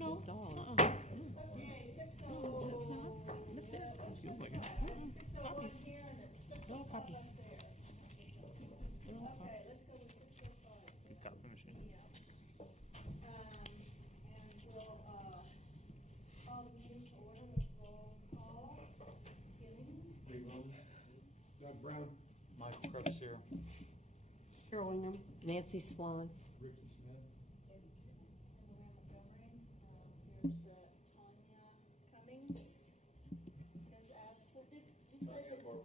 No. Dog. Uh-uh. No, that's not. That's it. Feels like it. Puppies. They're all puppies. They're all puppies. You gotta finish it. Brown. Michael Crooks here. Carol Ingham. Nancy Swan. Ricky Smith. Here's Tanya Cummings is absent. Did you say that?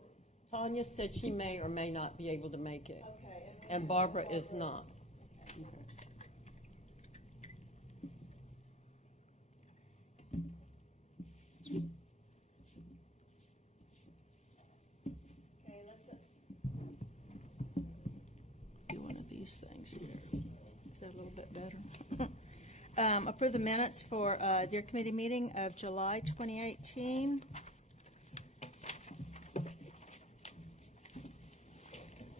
Tanya said she may or may not be able to make it. Okay. And Barbara is not. Okay, let's, Do one of these things here. is that a little bit better? Approve the minutes for Deer Committee meeting of July 2018.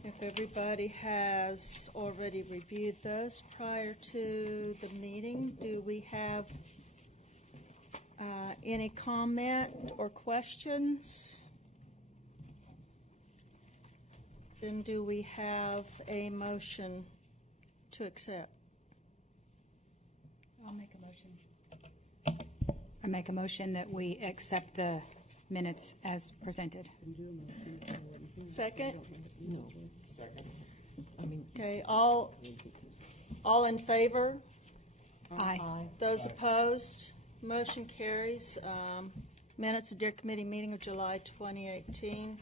If everybody has already reviewed those prior to the meeting, do we have any comment or questions? Then do we have a motion to accept? I'll make a motion. I make a motion that we accept the minutes as presented. Second? No. Second. I mean, Okay, all in favor? Aye. Those opposed? Motion carries. Minutes of Deer Committee meeting of July 2018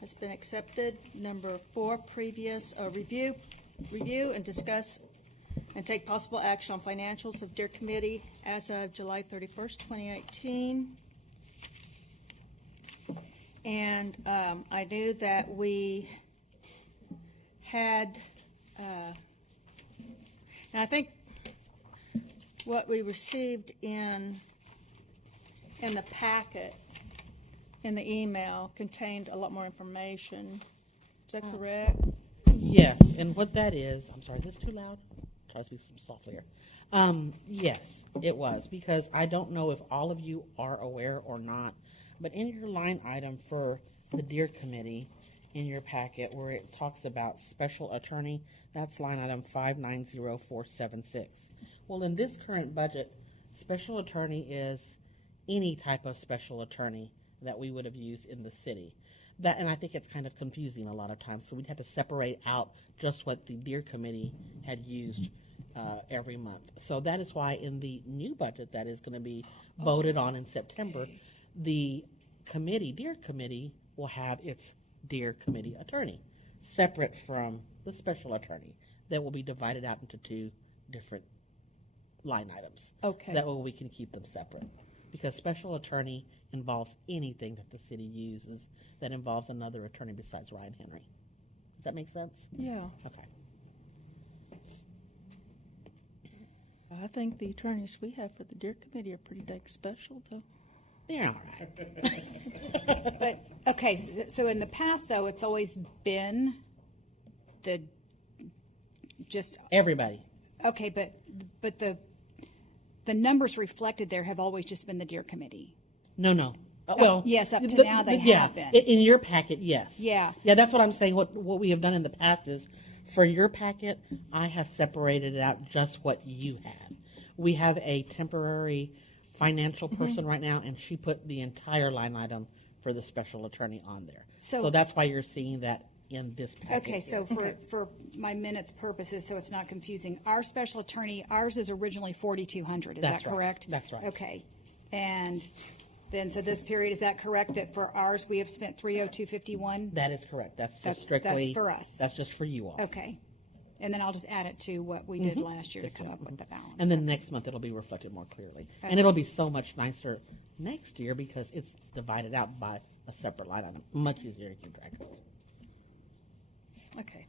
has been accepted. Number 4, previous review and discuss and take possible action on financials of Deer Committee as of July 31st, 2018. And I knew that we had, and I think what we received in the packet, in the email, contained a lot more information. Is that correct? yes, and what that is, I'm sorry, is this too loud? Try to speak softly here. Yes, it was, because I don't know if all of you are aware or not, but in your line item for the Deer Committee, in your packet where it talks about special attorney, that's line item 590476. Well, in this current budget, special attorney is any type of special attorney that we would have used in the city. That, and I think it's kind of confusing a lot of times, so we'd have to separate out just what the Deer Committee had used every month. So that is why in the new budget that is going to be voted on in September, the committee, Deer Committee, will have its Deer Committee attorney, separate from the special attorney, that will be divided out into 2 different line items. Okay. That way we can keep them separate. Because special attorney involves anything that the city uses that involves another attorney besides Ryan Henry. Does that make sense? Yeah. Okay. I think the attorneys we have for the Deer Committee are pretty dang special, though. They're all right. But, okay, so in the past, though, it's always been the, just, Everybody. okay, but the numbers reflected there have always just been the Deer Committee. No. Well, yes, up to but- now they but yeah, have been. In your packet, yes. Yeah. Yeah, that's what I'm saying. What we have done in the past is, for your packet, I have separated out just what you had. We have a temporary financial person right now, and she put the entire line item for the special attorney on there. So- So that's why you're seeing that in this packet. Okay, so for my minutes purposes, so it's not confusing, our special attorney, ours is originally 4,200, is That's that right. correct? That's right. Okay, and then, so this period, is that correct, that for ours, we have spent 30251? That is correct. That's just That's strictly. for us. That's just for you all. Okay, and then I'll just add it to what we did last year to come up with the balance. And then next month, it'll be reflected more clearly. And it'll be so much nicer next year because it's divided out by a separate line item. Much easier to keep track of. Okay.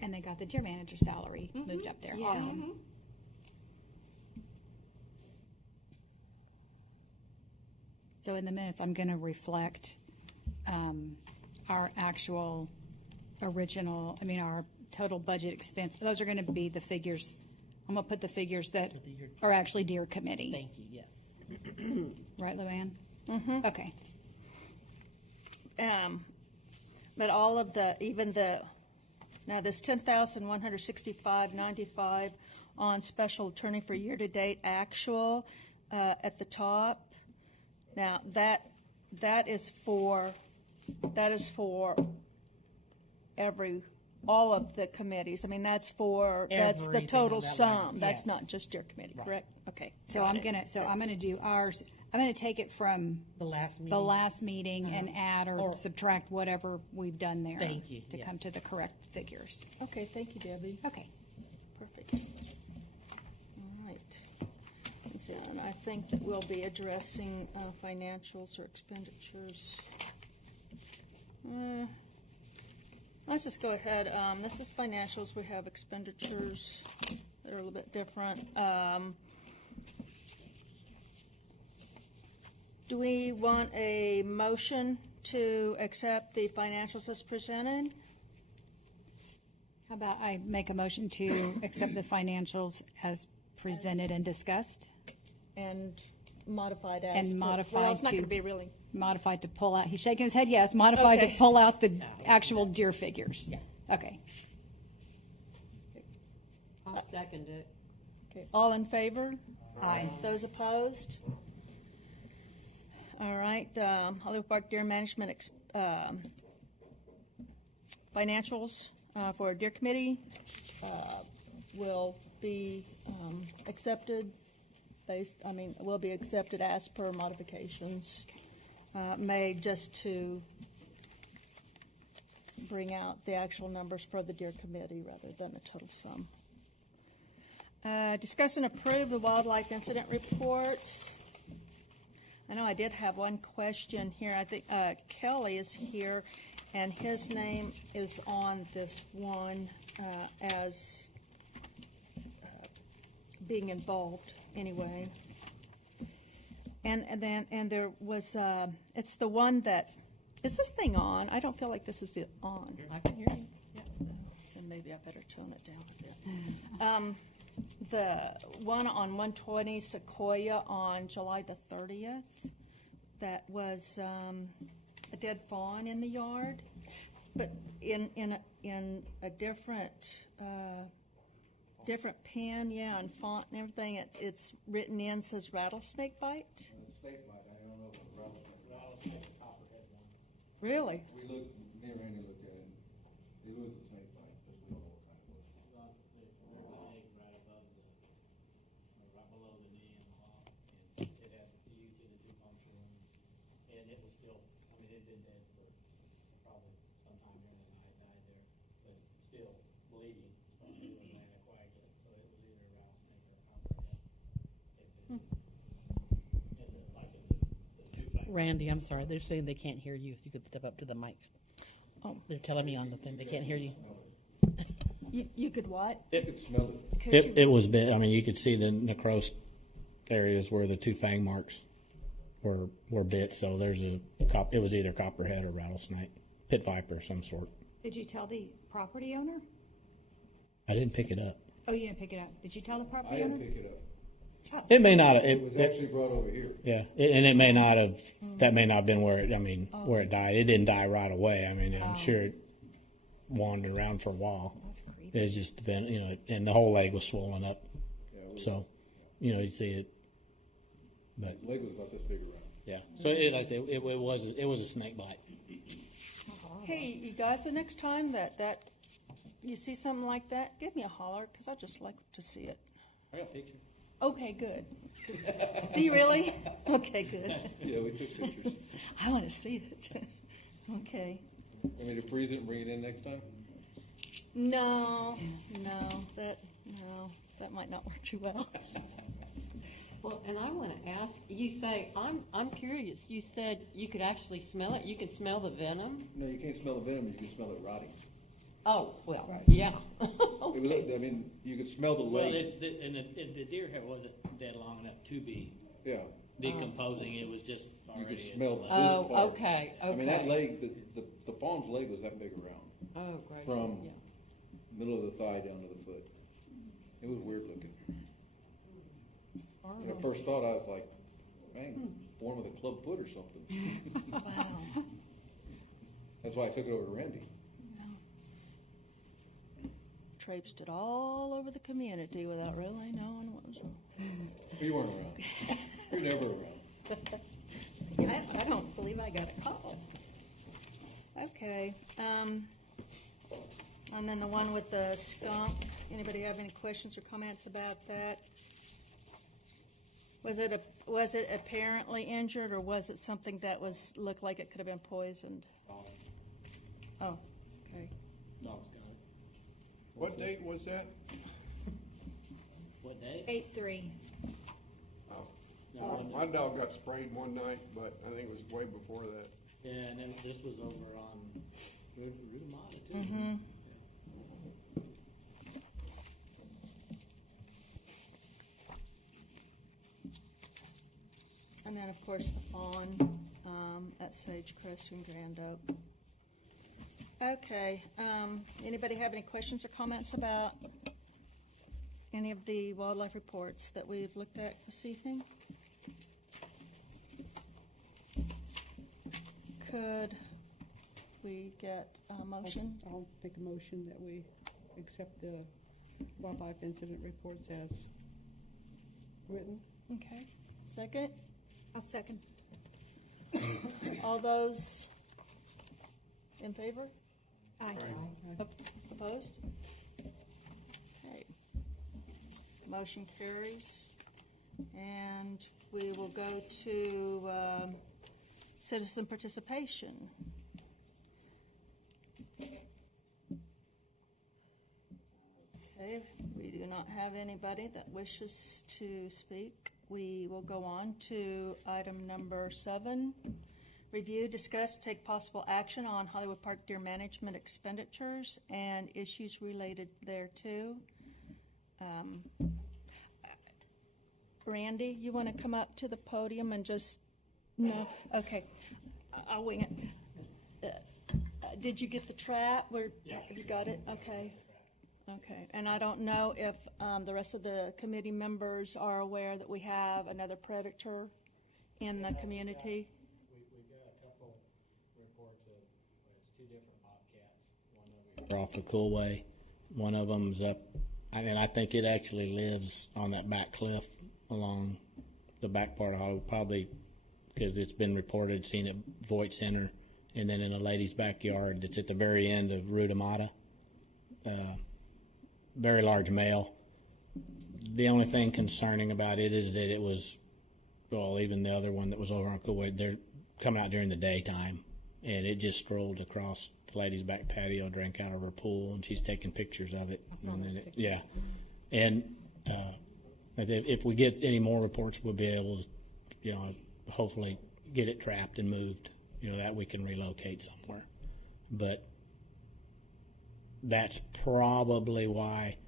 And they got the deer manager salary moved up there, awesome. So in the minutes, I'm gonna reflect, our our total budget expense, those are gonna be the figures I'm gonna put the figures that With the deer- are actually deer committee, Thank you, yes. right, Luann? Mm-hmm. Okay. But all of now this 10,165.95 on special attorney for year-to-date actual at the top. Now that is for all of the committees. I mean, that's the Everything total in that sum. line, That's yes. not just deer committee, Right. correct? Okay. So I'm gonna do ours. I'm gonna take it from The last meeting. the last meeting and add or Or- subtract whatever we've done there. Thank you, To yes. come to the correct figures. Okay, thank you, Debbie. Okay. Perfect. All right. Let's see, and I think we'll be addressing financials or expenditures. Let's just go ahead. This is financials. We have expenditures that are a little bit different. Do we want a motion to accept the financials as presented? How about I make a motion to accept the financials as presented and discussed? And modified as. And well, modified it's not going to- to be really. Modified to pull out, he's shaking his head yes, modified to Okay. pull out the actual deer figures. Yeah. Okay. I'll second it. Okay, all in favor? Aye. Those opposed? All right, Hollywood Park Deer Management financials for Deer Committee will be accepted will be accepted as per modifications made just to bring out the actual numbers for the Deer Committee rather than the total sum. Discuss and approve the wildlife incident reports. I know I did have one question here. I think Kelly is here, and his name is on this one as being involved anyway. And there was it's the one that is this thing on? I don't feel like this is on. I can hear you. Then maybe I better tone it down a bit. The one on 120 Sequoia on July the 30th, that was a dead fawn in the yard, but in a different pen, and font and everything. It's written in, says rattlesnake bite. Snake bite, I don't know if it's rattlesnake. Really? We looked, me and Randy looked at it, it was a snake bite, but we don't know what kind it was. Right above right below the knee and it had fused in the two puncture wounds. And it was still, it had been dead for probably sometime during the night, died there, but still bleeding. So it was anticoagulant, so it was either a rattlesnake or a copperhead. The two factors. Randy, I'm sorry. They're saying they can't hear you. If you could step up to the mic. Oh. They're telling me on the thing they can't hear you. You could what? You could smell it. Could you- It was bit. I mean, you could see the necrosis areas where the two fang marks were bit. So it was either copperhead or rattlesnake, pit viper of some sort. Did you tell the property owner? I didn't pick it up. Oh, you didn't pick it up. Did you tell the I property owner? didn't pick it up. It may not. It was actually brought over here. Yeah, and it may not have. That may not have been where it. Where it died. It didn't die right away. I'm sure it wandered around for a while. That's creepy. It's just been, and the whole leg was swollen up. So, you see it. But The leg was about this big around. yeah, so like I said, it was a snake bite. Hey, you guys, the next time that you see something like that, give me a holler, because I'd just like to see it. I got a picture. Okay, good. Do you really? Okay, good. Yeah, we took pictures. I want to see it. Okay. Want me to freeze it and bring it in next time? No, that might not work too well. Well, and I want to ask, you say, I'm curious, you said you could actually smell it, you could smell the venom? No, you can't smell the venom, you can smell it rotting. Oh, well, yeah. It was, I mean, you could smell the Well, leg. the deer hair wasn't dead long enough to be Yeah, decomposing. It was just you already. could smell this Oh, part. okay, I mean, that okay. leg, the fawn's leg was that big around, Oh, great, from yeah. middle of the thigh down to the foot. It was weird looking. And at first thought, I was like, man, born with a club foot or something. Wow. That's why I took it over to Randy. Traipsed it all over the community without really knowing what was wrong. You weren't around. You're never around. I don't believe I got a call. Okay, and then the one with the skunk, anybody have any questions or comments about that? Was it apparently injured, or was it something that looked like it could have been poisoned? Oh, okay. Dog's got it. What date was that? What day? 8-3. No, My dog got sprayed one night, but I think it was way before that. yeah, and then this was over on Rutamata too. Mm-hmm. And then, of course, the fawn at Sagecrest and Grand Oak. Okay, anybody have any questions or comments about any of the wildlife reports that we've looked at this evening? Could we get a motion? I'll make a motion that we accept the wildlife incident reports as written. Okay, second? I'll second. All those in favor? Aye. Opposed? Okay. Motion carries. And we will go to citizen participation. Okay, we do not have anybody that wishes to speak. We will go on to item number 7. Review, discuss, take possible action on Hollywood Park deer management expenditures and issues related thereto. Randy, you want to come up to the podium and just, no? Okay, I'll wing it. Did you get the trap? You got it? Okay. Okay, and I don't know if the rest of the committee members are aware that we have another predator in the community. We've got a couple reports of, it's 2 different bobcats. One over here. Off the Coolway. One of them's up, and I think it actually lives on that back cliff along the back part of Hollywood, probably because it's been reported, seen at Voight Center, and then in a lady's backyard that's at the very end of Rutamata. Very large male. The only thing concerning about it is that it was, well, even the other one that was over on Coolway, they're coming out during the daytime, and it just strolled across the lady's back patio, drank out of her pool, and she's taking pictures of it. And then yeah, and if we get any more reports, we'll be able to, hopefully get it trapped and moved. That we can relocate somewhere, but. That's probably why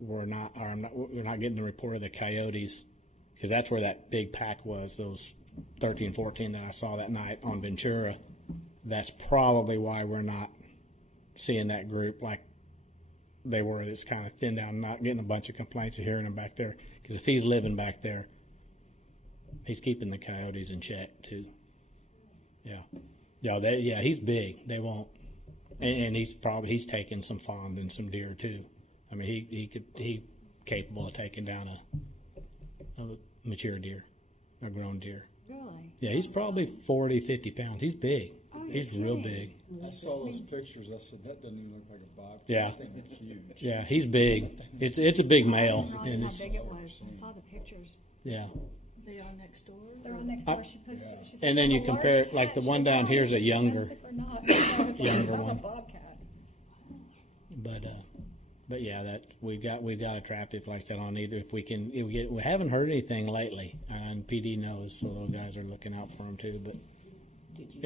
we're not getting the report of the coyotes, because that's where that big pack was, those 13, 14 that I saw that night on Ventura. That's probably why we're not seeing that group like they were. It's kind of thinned down, not getting a bunch of complaints of hearing them back there. Because if he's living back there, he's keeping the coyotes in check too. Yeah, he's big. They won't. And he's taking some fawn and some deer too. I mean, he's capable of taking down a mature deer, a grown deer. Really? Yeah, he's probably 40, 50 pounds. He's big. He's real big. I saw those pictures. I said, that doesn't even look like a box. Yeah. That thing is huge. Yeah, he's big. It's a big male. I And didn't it's, realize how big it was. I saw the pictures. yeah. They all next door? They're on next door. She puts, she's And then "There's you a large compare, cat." like the She one goes, down "Oh, here is a it's younger, domestic or not?" I was like, younger "That's a one. bobcat." But yeah, that we've got a trap if, like I said, on either. If we haven't heard anything lately, and PD knows, so those guys are looking out for them too. But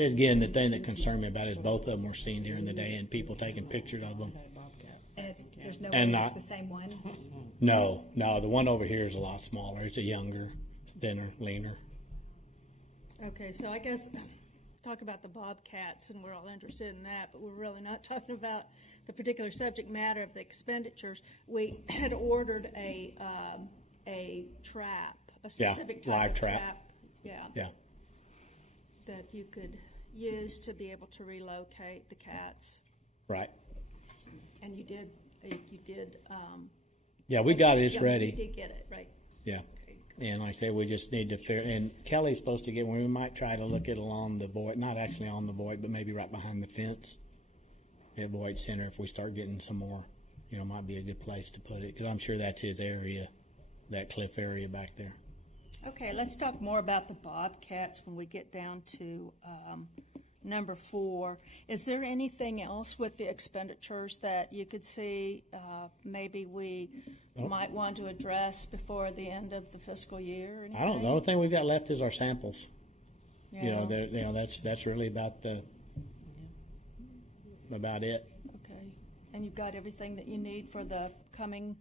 again, the thing that concerned me about is both of them were seen during the day, and people taking pictures of them. And there's no And way not- it's the same one. No, the one over here is a lot smaller. It's a younger, thinner, leaner. Okay, so I guess talk about the bobcats, and we're all interested in that, but we're really not talking about the particular subject matter of the expenditures. We had ordered a trap, a Yeah, specific type live of trap. Yeah, Yeah. that you could use to be able to relocate the cats. Right. And you did. Yeah, we got it. It's yeah, ready. You did get it, right? Yeah. And like I said, we just need to figure, and Kelly's supposed to get one. We might try to look at along the void, not actually on the void, but maybe right behind the fence at Void Center. If we start getting some more, might be a good place to put it, because I'm sure that's his area, that cliff area back there. Okay, let's talk more about the bobcats when we get down to number 4. Is there anything else with the expenditures that you could see maybe we might want to address before the end of the fiscal year? Or I don't know. The only thing we've got left is our samples. Yeah. That's really about it. Okay, and you've got everything that you need for the coming.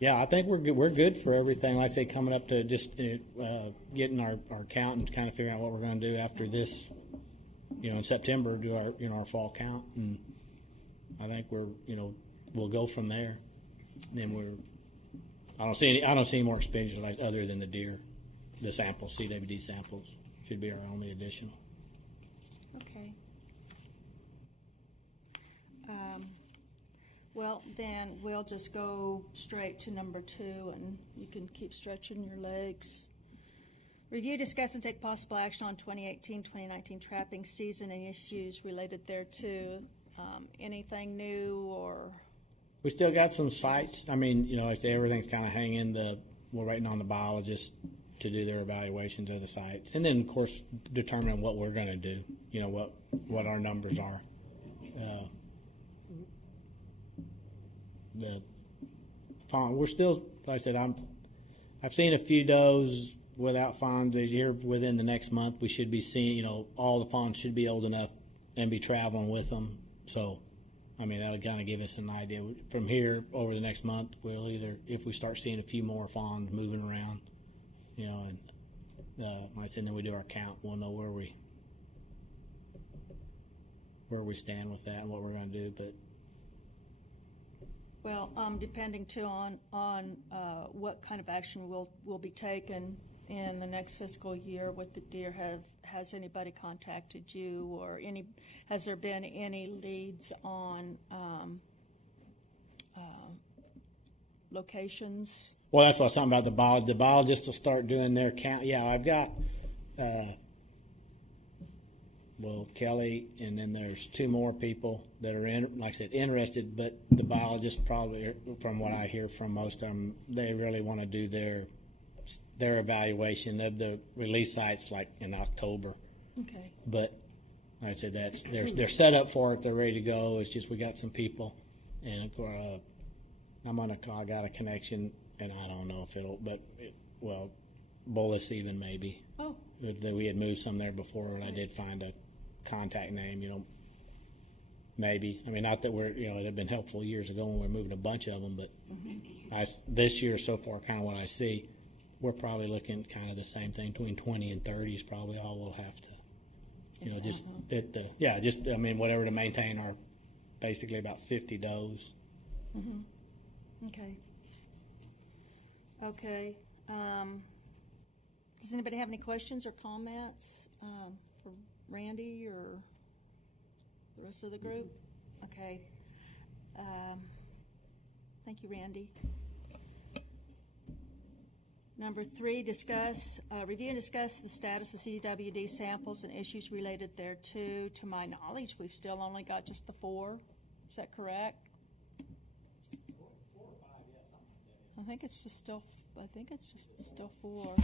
Yeah, I think we're good for everything. Like I say, coming up to just getting our count and kind of figuring out what we're going to do after this. In September, do our fall count, and I think we'll go from there. Then I don't see any more expenditures other than the deer, the samples, CWD samples should be our only additional. Okay. Well, then we'll just go straight to number 2, and you can keep stretching your legs. Review, discuss, and take possible action on 2018-2019 trapping season and issues related thereto. Anything new or? We still got some sites. I mean, everything's kind of hanging. We're waiting on the biologists to do their evaluations of the sites, and then of course determine what we're going to do. What our numbers are. The fawn. We're still, like I said, I've seen a few does without fawns here within the next month. We should be seeing, all the fawns should be old enough and be traveling with them. So, that'll kind of give us an idea. From here over the next month, we'll either, if we start seeing a few more fawns moving around, and like I said, then we do our count, we'll know where we stand with that and what we're going to do. But Well, depending too on what kind of action will be taken in the next fiscal year with the deer. Has anybody contacted you, or has there been any leads on locations? Well, that's what I was talking about, the biologists will start doing their count. Yeah, I've got, Kelly, and then there's 2 more people that are, like I said, interested, but the biologists probably, from what I hear from most of them, they really want to do their evaluation of the release sites like in October. Okay. But like I said, they're set up for it, they're ready to go. It's just we got some people, and of course, I got a connection, and I don't know if Bullis even maybe. Oh. We had moved some there before, and I did find a contact name, maybe. Not that they've been helpful years ago when we were moving a bunch of them, but this year so far, kind of what I see, we're probably looking kind of the same thing, between 20 and 30 is probably all we'll have to, whatever to maintain our, basically about 50 does. Mm-hmm. Okay. Okay. Does anybody have any questions or comments for Randy or the rest of the group? Okay. Thank you, Randy. Number 3, review and discuss the status of CWD samples and issues related thereto. To my knowledge, we've still only got just the 4. Is that correct? 4 or 5, yeah, something like that. I think it's just still 4.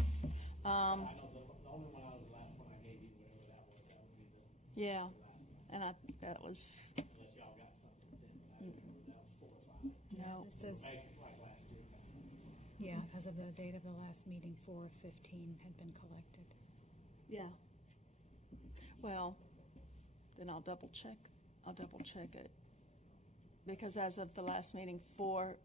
I know the only one the last one I gave you, whatever that would be the Yeah, last one. and that was Unless y'all got something, I don't remember that was 4 or 5. no. This says, Basically like last year. yeah, as of the date of the last meeting, 4 of 15 had been collected. Yeah. Well, then I'll double check it, because as of the last meeting, 4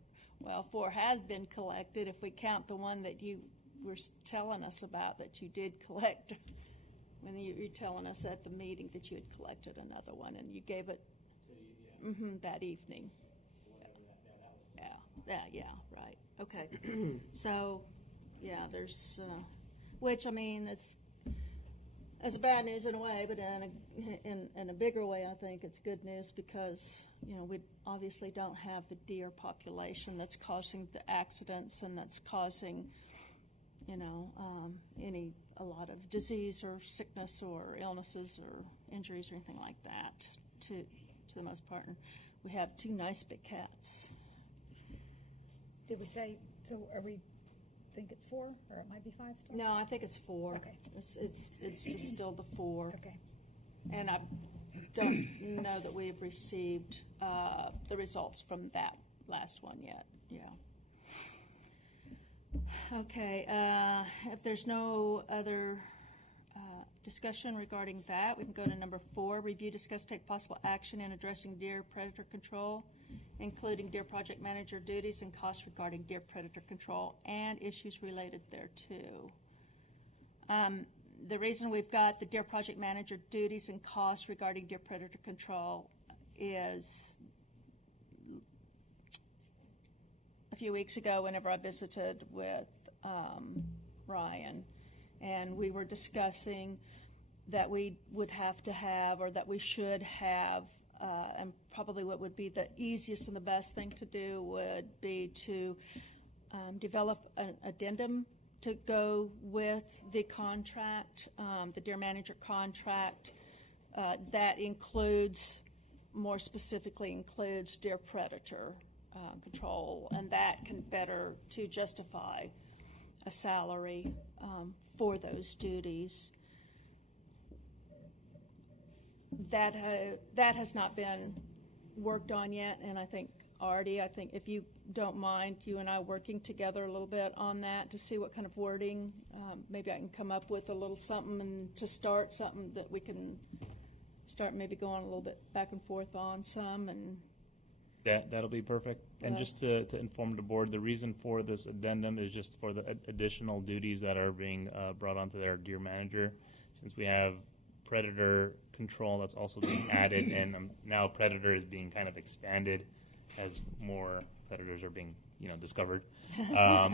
has been collected. If we count the one that you were telling us about that you did collect when you're telling us at the meeting that you had collected another one, and you gave it So, yeah, that evening. whatever that was. Yeah, right. Okay. So, yeah, there's, which, I mean, it's bad news in a way, but in a bigger way, I think it's good news because, you know, we obviously don't have the deer population that's causing the accidents and that's causing, you know, a lot of disease or sickness or illnesses or injuries or anything like that to the most part. And we have 2 nice big cats. Did we say, so are we, think it's 4, or it might be 5 still? No, I think it's 4. Okay. It's just still the 4. Okay. And I don't know that we have received the results from that last one yet. Yeah. Okay. If there's no other discussion regarding that, we can go to number 4. Review, discuss, take possible action in addressing deer predator control, including deer project manager duties and costs regarding deer predator control and issues related thereto. The reason we've got the deer project manager duties and costs regarding deer predator control is a few weeks ago whenever I visited with Ryan, and we were discussing that we would have to have, or that we should have, and probably what would be the easiest and the best thing to do would be to develop an addendum to go with the contract, the deer manager contract, that includes, more specifically includes deer predator control, and that can better to justify a salary for those duties. That has not been worked on yet, and I think Artie, if you don't mind, you and I working together a little bit on that to see what kind of wording, maybe I can come up with a little something and to start something that we can start maybe going a little bit back and forth on some, and That'll be perfect. And just to inform the board, the reason for this addendum is just for the additional duties that are being brought onto their deer manager. Since we have predator control that's also being added, and now predator is being kind of expanded as more predators are being discovered.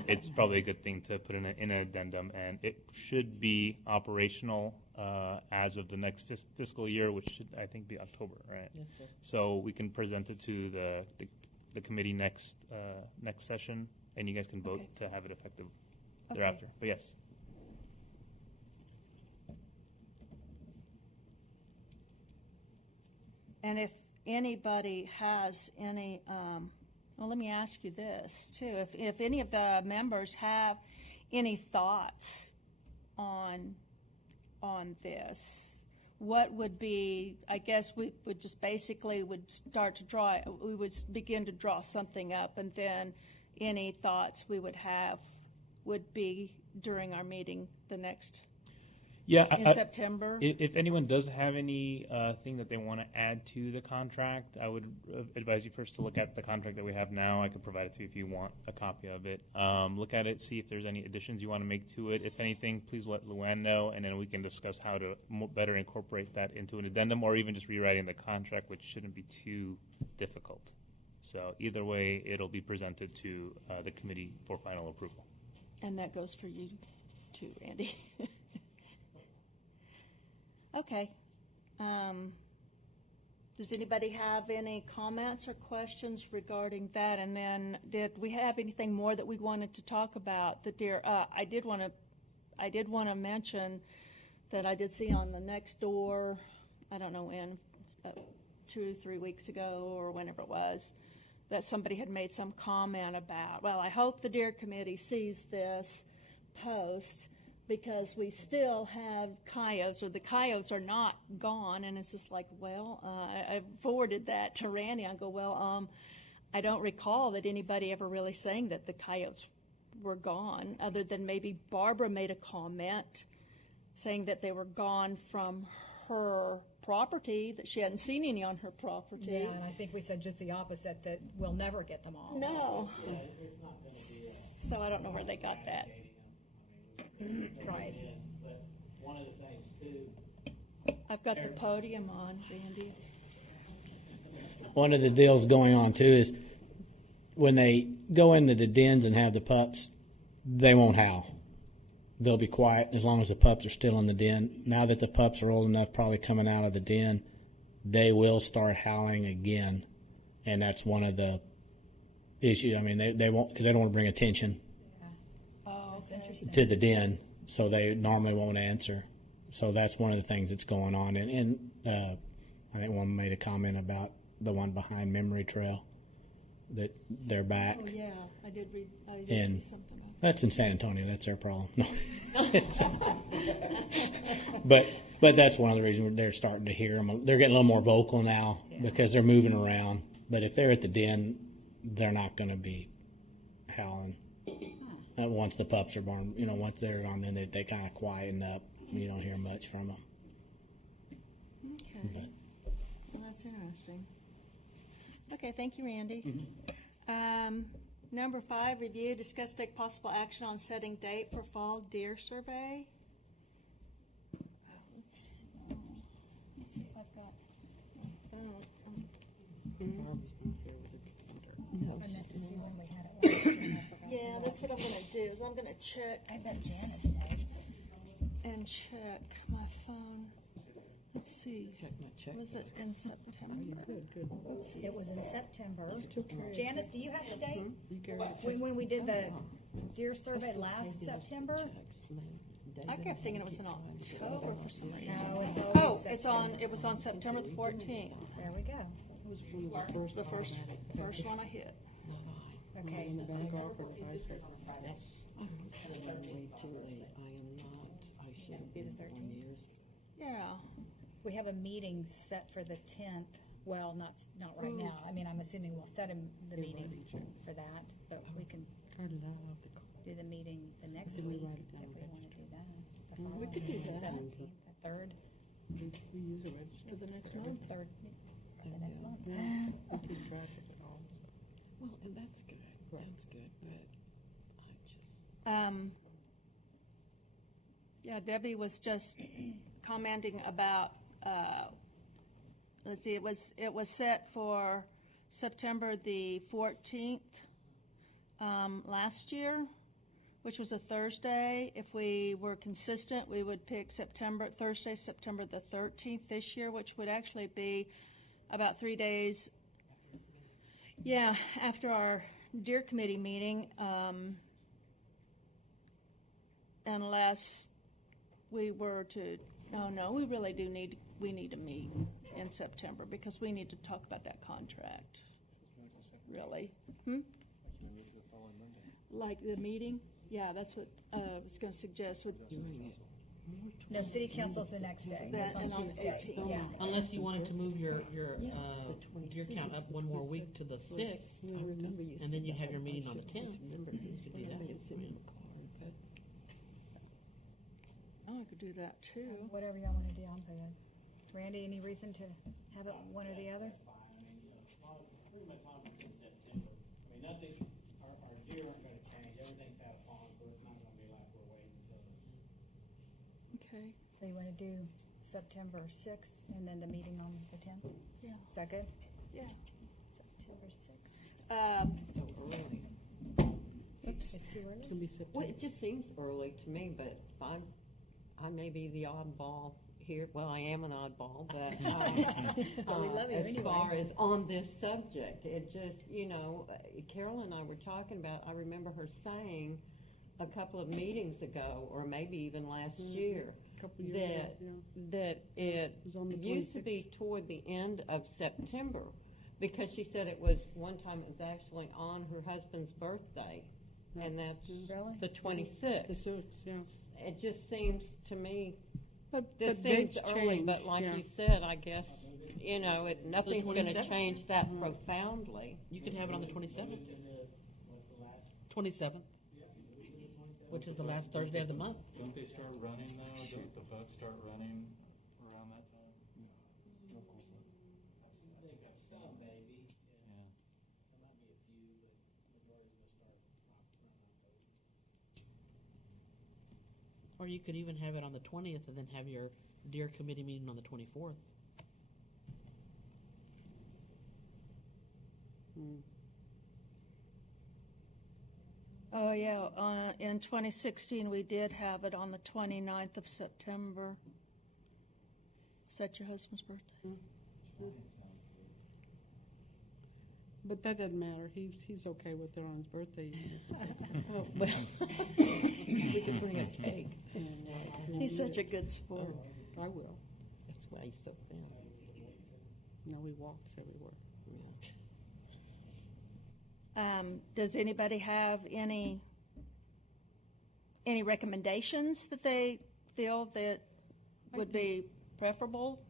It's probably a good thing to put in an addendum, and it should be operational as of the next fiscal year, which should, I think, be October, right? Yes, sir. So we can present it to the committee next session, and you guys can vote Okay. to have it effective Okay. thereafter. But yes. And if anybody has any, well, let me ask you this too. If any of the members have any thoughts on this, what would be, I guess we would just basically would start to draw, we would begin to draw something up, and then any thoughts we would have would be during our meeting the next in September. If anyone does have any thing that they want to add to the contract, I would advise you first to look at the contract that we have now. I could provide it to you if you want a copy of it. Look at it, see if there's any additions you want to make to it. If anything, please let Luann know, and then we can discuss how to better incorporate that into an addendum, or even just rewriting the contract, which shouldn't be too difficult. So either way, it'll be presented to the committee for final approval. And that goes for you too, Andy. Okay. Does anybody have any comments or questions regarding that? And then, did we have anything more that we wanted to talk about? The deer. I did want to mention that I did see on the next door. I don't know when, 2 or 3 weeks ago or whenever it was, that somebody had made some comment about. Well, I hope the deer committee sees this post, because we still have coyotes, or the coyotes are not gone, and it's just like, well, I forwarded that to Randy. I go, well, I don't recall that anybody ever really saying that the coyotes were gone, other than maybe Barbara made a comment saying that they were gone from her property, that she hadn't seen any on her property. Yeah, and I think we said just the opposite, that we'll never get them all. No. Yeah, it's not going to be So I don't know where they got that. eradicating them. I mean, Right. But one of the things too, I've got the podium on, Randy. One of the deals going on too is when they go into the dens and have the pups, they won't howl. They'll be quiet as long as the pups are still in the den. Now that the pups are old enough, probably coming out of the den, they will start howling again. And that's one of the issues. I mean, they won't, because they don't want to bring attention Oh, okay. to the den, so they normally won't answer. So that's one of the things that's going on. And I think one made a comment about the one behind Memory Trail, that they're back. Oh, yeah, I did see And something about that's in San Antonio. That's their problem. No. but that's one of the reasons they're starting to hear them. They're getting a little more vocal now because they're moving around. But if they're at the den, they're not going to be howling. Once the pups are born, once they're on, then they kind of quieten up. You don't hear much from them. Okay. Well, that's interesting. Okay, thank you, Randy. Number 5, review, discuss, take possible action on setting date for fall deer survey. Let's see if I've got my phone. Yeah, that's what I'm going to do, is I'm going to check. I bet Janice knows. And check my phone. Let's see. Was it in September? It was in September. Janice, do you have the date? When we did the deer survey last September? I kept thinking it was in October for some reason. No, it's Oh, always it was on September the 14th. There we go. The first one I hit. Okay. Be the 13th. Yeah. We have a meeting set for the 10th. Well, not right now. I mean, I'm assuming we'll set the meeting for that, but we can do the meeting the next week if we want to do that. We could do that. 17th, the 3rd. For the next month. 3rd, for the next month. Well, and that's good, but Yeah, Debbie was just commenting about, let's see, it was set for September the 14th last year, which was a Thursday. If we were consistent, we would pick Thursday, September the 13th this year, which would actually be about 3 days, after our deer committee meeting, unless we were to, we really we need to meet in September because we need to talk about that contract. Really? Like the meeting? Yeah, that's what I was going to suggest. No, city council's the next day. That It's on and on the Tuesday. 18th. Yeah. Unless you wanted to move your deer count up one more week to the 6th, and then you'd have your meeting on the 10th. You could do that. Oh, I could do that too. Whatever y'all want to do, I'm good. Randy, any reason to have it one or the other? Pretty much on in September. I mean, nothing, our deer aren't gonna change, everything's had a fawn, so it's not gonna be like we're waiting until. Okay. So you want to do September 6th and then the meeting on the 10th? Yeah. Is that good? Yeah. September 6th. Oops. It's too early? well, it just seems early to me, but I may be the oddball here. Well, I am an oddball, but We love you as anyway. far as on this subject, it just, Carol and I were talking about, I remember her saying a couple of meetings ago, or maybe even last year, that it was on the used to 26th. be toward the end of September, because she said it was, one time it was actually on her husband's birthday, and that's Really? the 26th. It just seems to me, this But seems dates early, change, but like yeah. you said, I guess, nothing's gonna 27th? change that profoundly. You could have it on the 27th. What's the last? 27th, which is the last Thursday of the month. Don't they start running now? Don't the bucks start running around that time? I think that's some maybe, Yeah. there might be a few, but majority will start running October. Or you could even have it on the 20th and then have your deer committee meeting on the 24th. Oh, yeah, in 2016, we did have it on the 29th of September. Is that your husband's birthday? But that doesn't matter. He's okay with it on his birthday. Oh, well, we could bring a cake. He's such a good sport. I will. That's why he's so thin. No, he walks everywhere. Does anybody have any recommendations that they feel that would be preferable?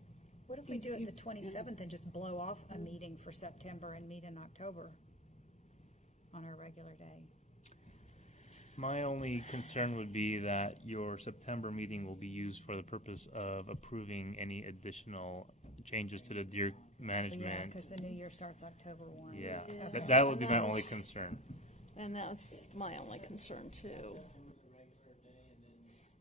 What if we do it the 27th and just blow off a meeting for September and meet in October on our regular day? My only concern would be that your September meeting will be used for the purpose of approving any additional changes to the deer Yes, management. because the new year starts October 1. Yeah, Okay. that would be my only concern. And that's my only concern too. Remove the regular day and then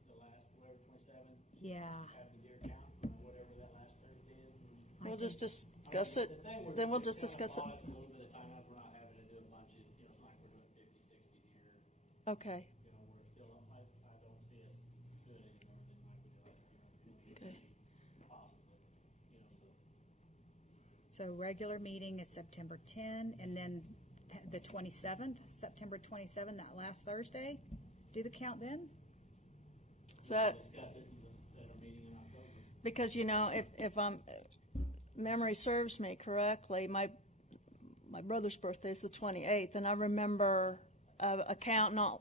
the last, whatever, 27th, Yeah. have the deer count, whatever that last Thursday is. and- We'll just discuss it, The thing we're- then we'll just it's gonna discuss it. cost us a little bit of time, if we're not having to do a bunch of, it's not like we're doing 50, 60 deer. Okay, We're still, I don't see us doing any more than like we do, okay. possibly, So regular meeting is September 10, and then the 27th, September 27, that last Thursday, do the count then? Is that, discuss it at our meeting in October. because, you know, if memory serves me correctly, my brother's birthday is the 28th, and I remember a count not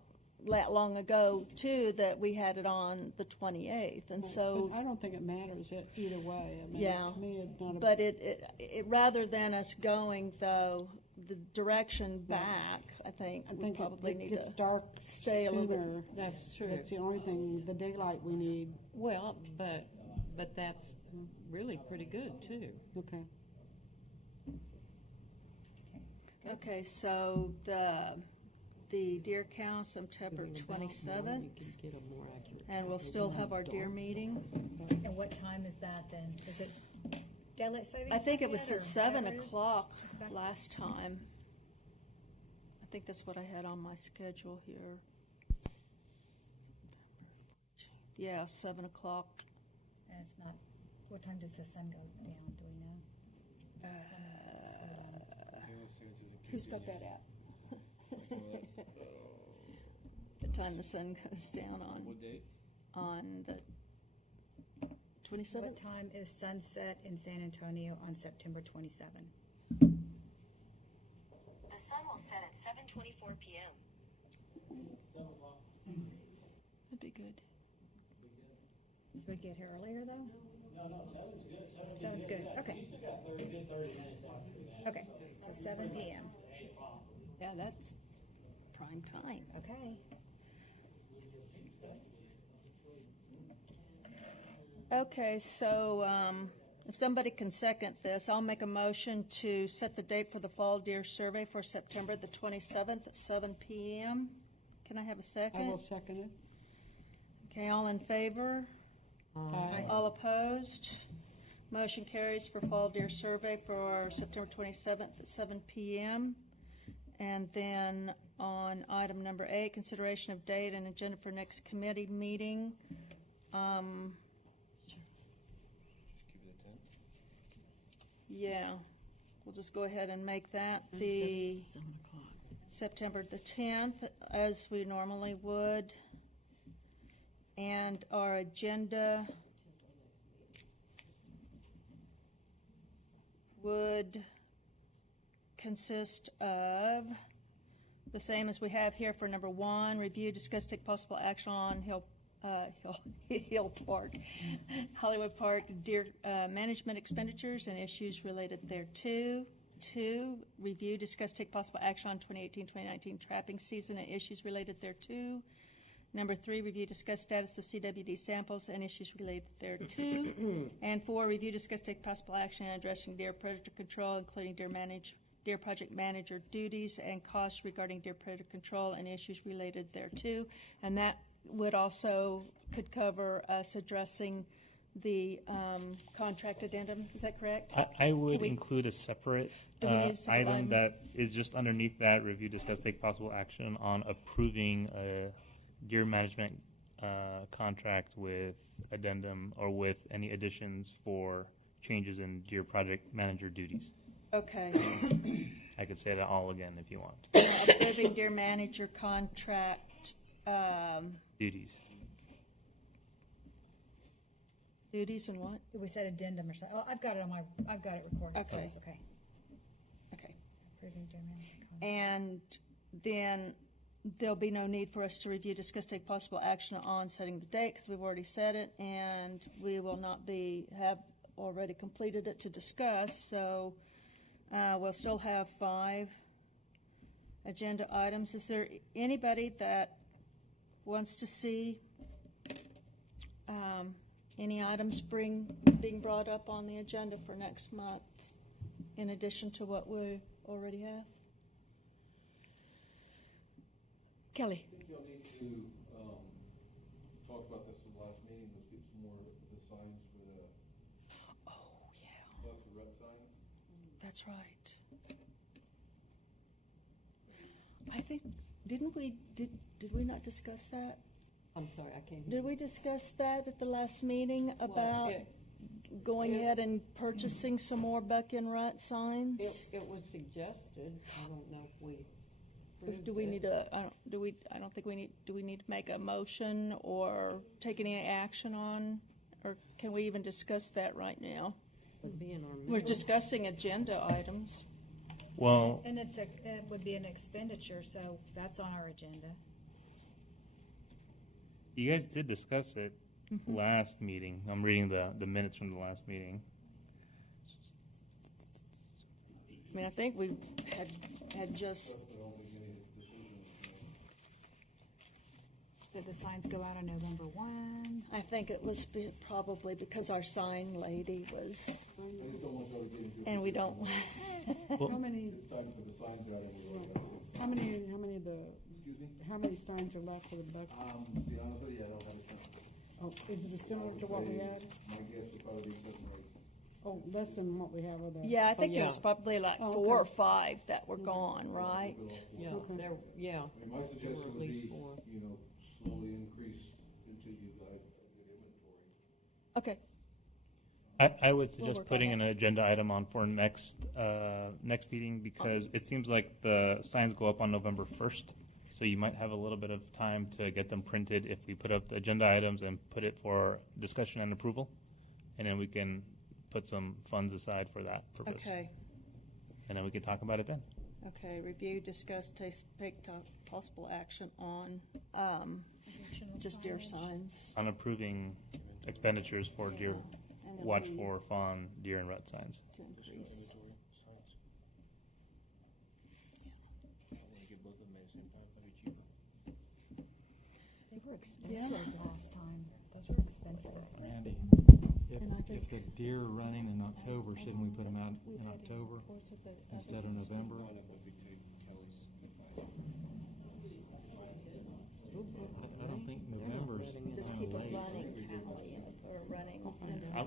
that long ago, too, that we had it on the 28th, and so, But I don't think it matters either way. I mean, Yeah. to me, it's not a. but it rather than us going, though, the direction back, I think I we think probably it need gets to dark stay a little bit. sooner. That's true. That's the only thing, the daylight we need. Well, but that's really pretty good too. Okay. Okay, so the deer count, September Giving about 27th, one, you can get a more accurate and we'll count. still have our deer meeting. And what time is that then? Is it daylight savings? I think it was yet, or at 7 whatever it is? o'clock Okay. last time. I think that's what I had on my schedule here. Yeah, 7 o'clock. And it's not, what time does the sun go down, do we know? Who's got that at? The time the sun goes down on. What date? On the What 27th? time is sunset in San Antonio on September 27? The sun will set at 7:24 p.m. That'd be good. Should we get here earlier though? No, Southern's good. Sounds good, okay. Still got 30 minutes after that. Okay, so 7 p.m. 8 o'clock. Yeah, that's prime time. Okay. Okay, so if somebody can second this, I'll make a motion to set the date for the fall deer survey for September the 27th at 7 p.m. Can I have a I second? will second it. Okay, all in favor? Aye. All opposed? Motion carries for fall deer survey for September 27th at 7 p.m. And then on item number 8, consideration of date and agenda for next committee meeting. Yeah, we'll just go ahead and make that the 7 o'clock. September the 10th, as we normally would. And our agenda would consist of the same as we have here for number 1, review, discuss, take possible action on Hill Park, Hollywood Park deer management expenditures and issues related thereto. 2, review, discuss, take possible action on 2018-2019 trapping season and issues related thereto. Number 3, review, discuss status of CWD samples and issues related thereto. And 4, review, discuss, take possible action on addressing deer predator control, including deer project manager duties and costs regarding deer predator control and issues related thereto. And that would also, could cover us addressing the contract addendum, is that correct? I would Can we- include a separate Do we need a separate item item? that is just underneath that, review, discuss, take possible action on approving a deer management contract with addendum or with any additions for changes in deer project manager duties. Okay. I could say that all again if you want. Approving dear manager contract, Duties. duties and what? We said addendum or something. Oh, I've got it recorded, so Okay. it's okay. Okay. Approving deer management contract. And then there'll be no need for us to review, discuss, take possible action on setting the date, because we've already said it, and we will not have already completed it to discuss, so we'll still have 5 agenda items. Is there anybody that wants to see any items being brought up on the agenda for next month, in addition to what we already have? Kelly? I think you'll need to, talk about this in the last meeting, let's get some more of the signs for the, Oh, yeah, left the red signs. that's right. I think, did we not discuss that? I'm sorry, I can't hear. Did we discuss that at the last meeting Well, about going it- ahead and purchasing some more buck and rut signs? It was suggested, I don't know if we. Do we need to, I don't think we need, do we need to make a motion or take any action on, or can we even discuss that right now? Would be in our We're minutes. discussing agenda items. Well, And it would be an expenditure, so that's on our agenda. you guys did discuss it last meeting. I'm reading the minutes from the last meeting. I mean, I think we had just, Did the signs go out on November 1? I think it was probably because our sign lady was, I just don't want y'all to get into. and we don't, How many, It's time for the signs out and we're going to. how many of the, Excuse me? how many signs are left for the buck? To be honest with you, I don't have a count. Oh, is it similar to what we had? My guess would probably be 7 or 8. Oh, less than what we have with the. yeah, I think there yeah. was probably like Oh, 4 or okay. 5 that were gone, right? Yeah, Okay. there, yeah. I mean, my There suggestion were at would least be, 4. slowly increase until you guys get inventory. Okay, I would suggest work on putting that. an agenda item on for next meeting because it seems like the signs go up on November 1st. So you might have a little bit of time to get them printed if we put up the agenda items and put it for discussion and approval. And then we can put some funds aside for that purpose. okay, And then we can talk about it then. okay. Review, discuss, take possible action on Additional just deer signage. signs. On approving expenditures for deer, And then watch we- for fawn, deer and rut signs. To increase. They were expensive Yeah. last time. Those were expensive. Randy, And I think- if the deer are running in October, shouldn't we put them out We've in had October reports of the instead of other- November? I don't think November's Just kind keep of a late. running tally or running.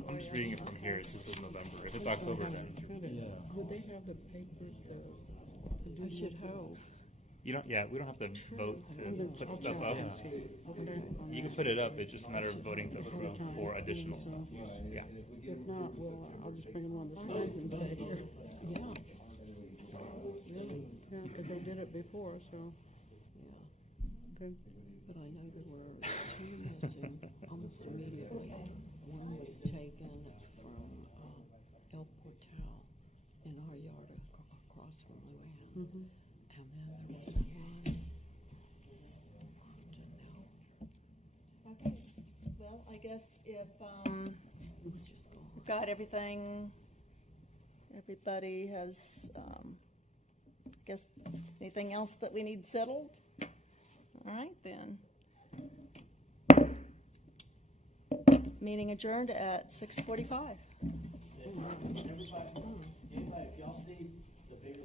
I'm just reading it from here. It just says November. If it's October, then Yeah. Would they have the papers, I should hope. you don't. Yeah, we don't have to vote to put stuff up. Okay. You can put it up. It's just a matter of voting to approve for additional stuff. Yeah. If not, I'll just bring them on the signs and say, here. Yeah, Really? Yeah, because they did it before, so, yeah. okay. But I know there were 2 missing almost immediately. One was taken from El Portal in our yard across from Luann. Mhm. And then there was one. Okay, well, I guess if, we've got everything, everybody has, I guess, anything else that we need settled? All right, then. Meeting adjourned at 6:45. Everybody, if y'all see the bigger